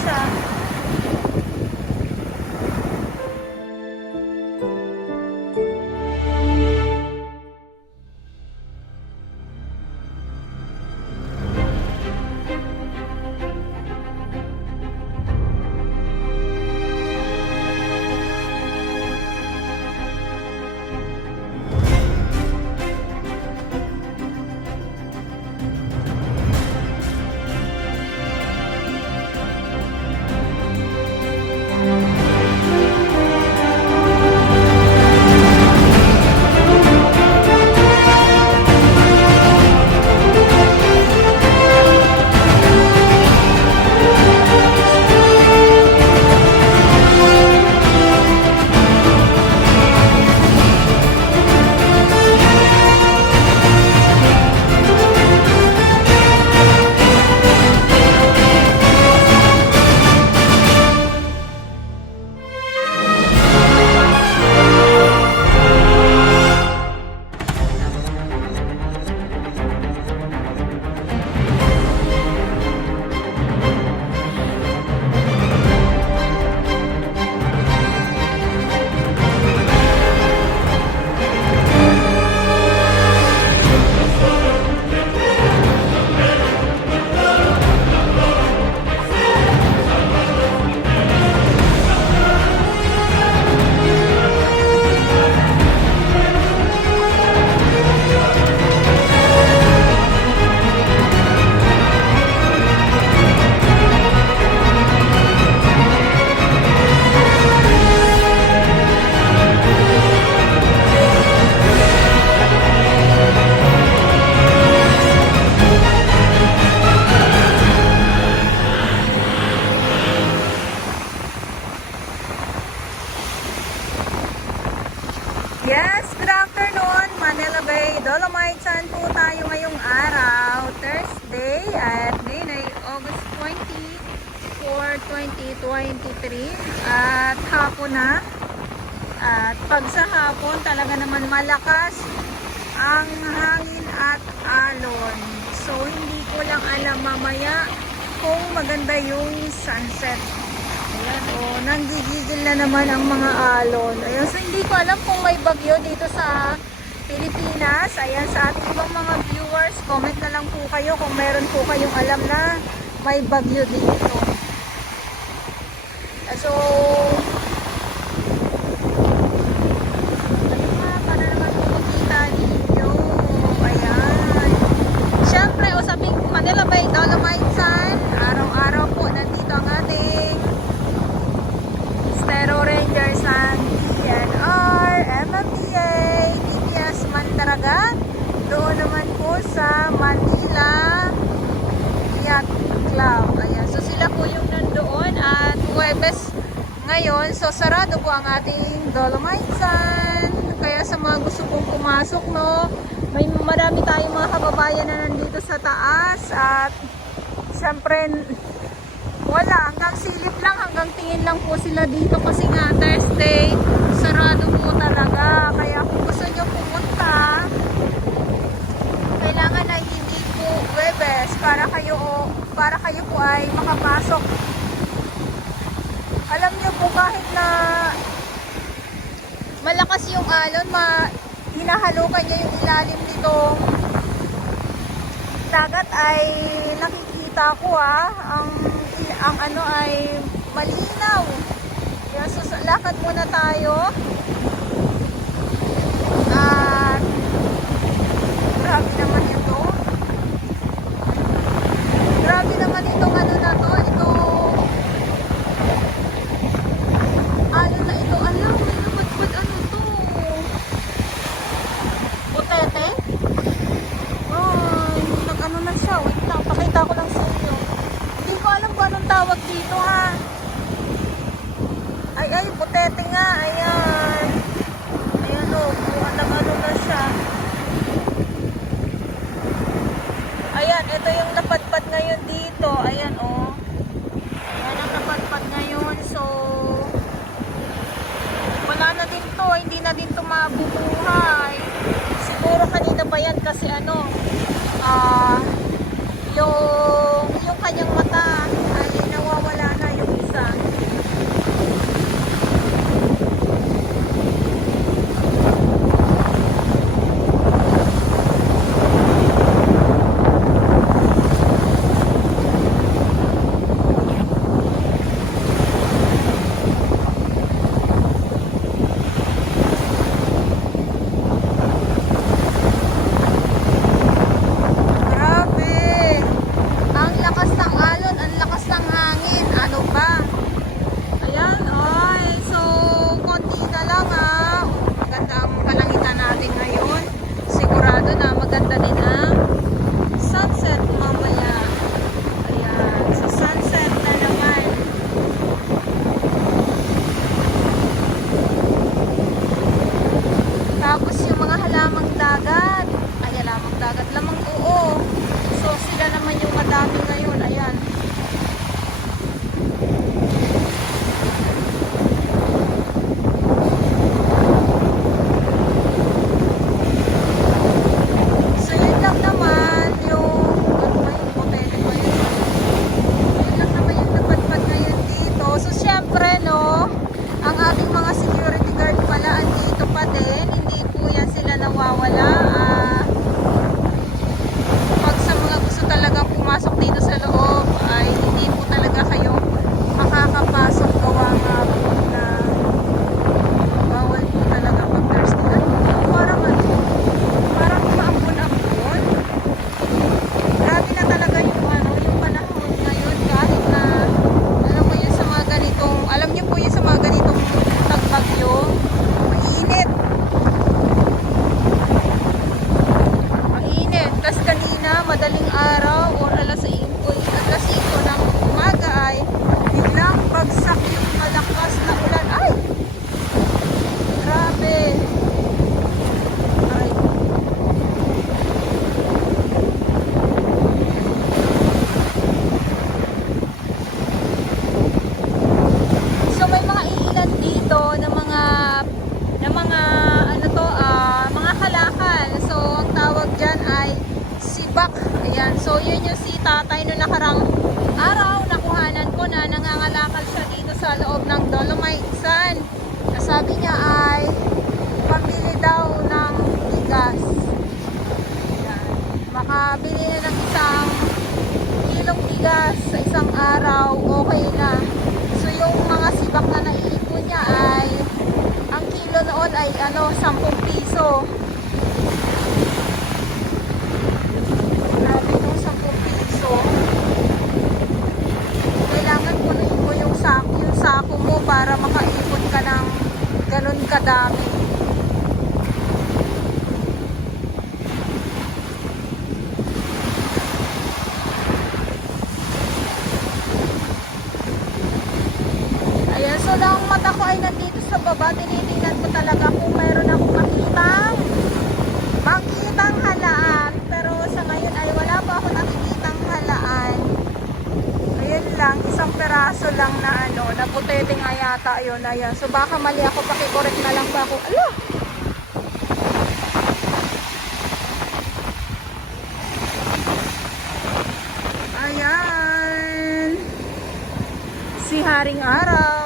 siya. Yes, good afternoon, Manila Bay, Dolomite. Saan po tayo ngayong araw? Thursday at ngayon ay August 24, 2023 at hapon na. At pag sa hapon talaga naman malakas ang hangin at alon. So hindi ko lang alam mamaya kung maganda yung sunset. Ayan, nanggigigil na naman ang mga alon. Ayan, so hindi ko alam kung may bagyo dito sa Pilipinas. Ayan, sa ating ibang mga viewers, comment na lang po kayo kung meron po kayong alam na may bagyo dito. So, para naman po makita ninyo. Ayan. Siyempre, usaping Manila Bay, Dolomite Sun. Araw-araw po, nandito ang ating Stero Rangers ang DNR, MMDA, DPS Mandaragat. Doon naman po sa Manila Yacht Club. Ayan. So sila po yung nandoon at Huwebes ngayon. So sarado po ang ating Dolomite Sun. Kaya sa mga gusto pong pumasok, no, may marami tayong mga kababayan na nandito sa taas at syempre wala, hanggang silip lang, hanggang tingin lang po sila dito kasi nga Thursday, sarado po talaga. Kaya kung gusto nyo pumunta, kailangan ay hindi po Huwebes para kayo po ay makapasok. Alam nyo po kahit na malakas yung alon, hinahalukan nyo yung ilalim nitong dagat ay nakikita ko ang ano ay malinaw. Kaya so, lakad muna tayo. At grabe naman ito. Grabe naman itong ano na to. Ano na ito? Alam, ba't ano to? Putete? Ay, nag-ano na siya. Wait lang, pakita ko lang sa inyo. Hindi ko alam kung anong tawag dito ha. Ay, putete nga. Ayan. Ayan o, nag-ano na siya. Ayan, ito yung napadpad ngayon dito. Ayan o. Ayan ang napadpad ngayon. So, wala na din to. Hindi na din to mabubuhay. Siguro kanina pa yan kasi ano, yung kanyang mata ay nawawala na sila naman yung madami ngayon. Ayan. So yun lang naman yung ano ba yung hotel ko yun. Yun lang naman yung napadpad ngayon dito. So syempre no, ang ating mga security guard pala andito pa din. Hindi po yan sila nawawala. Pag sa mga gusto talagang pumasok dito sa loob ay hindi po talaga kayo makakapasok, gawa nga po na bawal po talaga pag Thursday. Ay, parang ano, parang maambon-ambon. Grabe na talaga yung ano, yung panahon ngayon kahit na alam mo yun sa mga ganitong, alam niyo po yun sa mga ganitong tagbagyo, mainit. Mainit. Tapos kanina, madaling araw or alas 5 ng umaga ay biglang bagsak yung malakas na ulan. Ay! Grabe! Ay. So may mga ilan dito na mga ano to, mga kalakal. So ang tawag diyan ay sibak. Ayan. So yun yung si tatay no nakarang araw nakuhanan ko na nangangalakal siya dito sa loob ng Dolomite Sun. Sabi niya ay pambili daw ng bigas. Ayan. Makabili na ng isang kilong bigas sa isang araw, okay na. So yung mga sibak na naiipon niya ay ang kilo noon ay 10 piso. Grabe no, 10 piso. Kailangan punuin mo yung sako mo para makaipon ka ng ganun kadami. Ayan, so ang mata ko ay nandito sa baba. Tinitingnan ko talaga kung mayroon akong makitang halaan. Pero sa ngayon ay wala pa ako nakikitang halaan. Ayun lang, isang peraso lang na ano, na putete nga yata yun. Ayan, so baka mali ako, pakikorek na lang ba ako. Ala! Ayan! Si Haring Araw.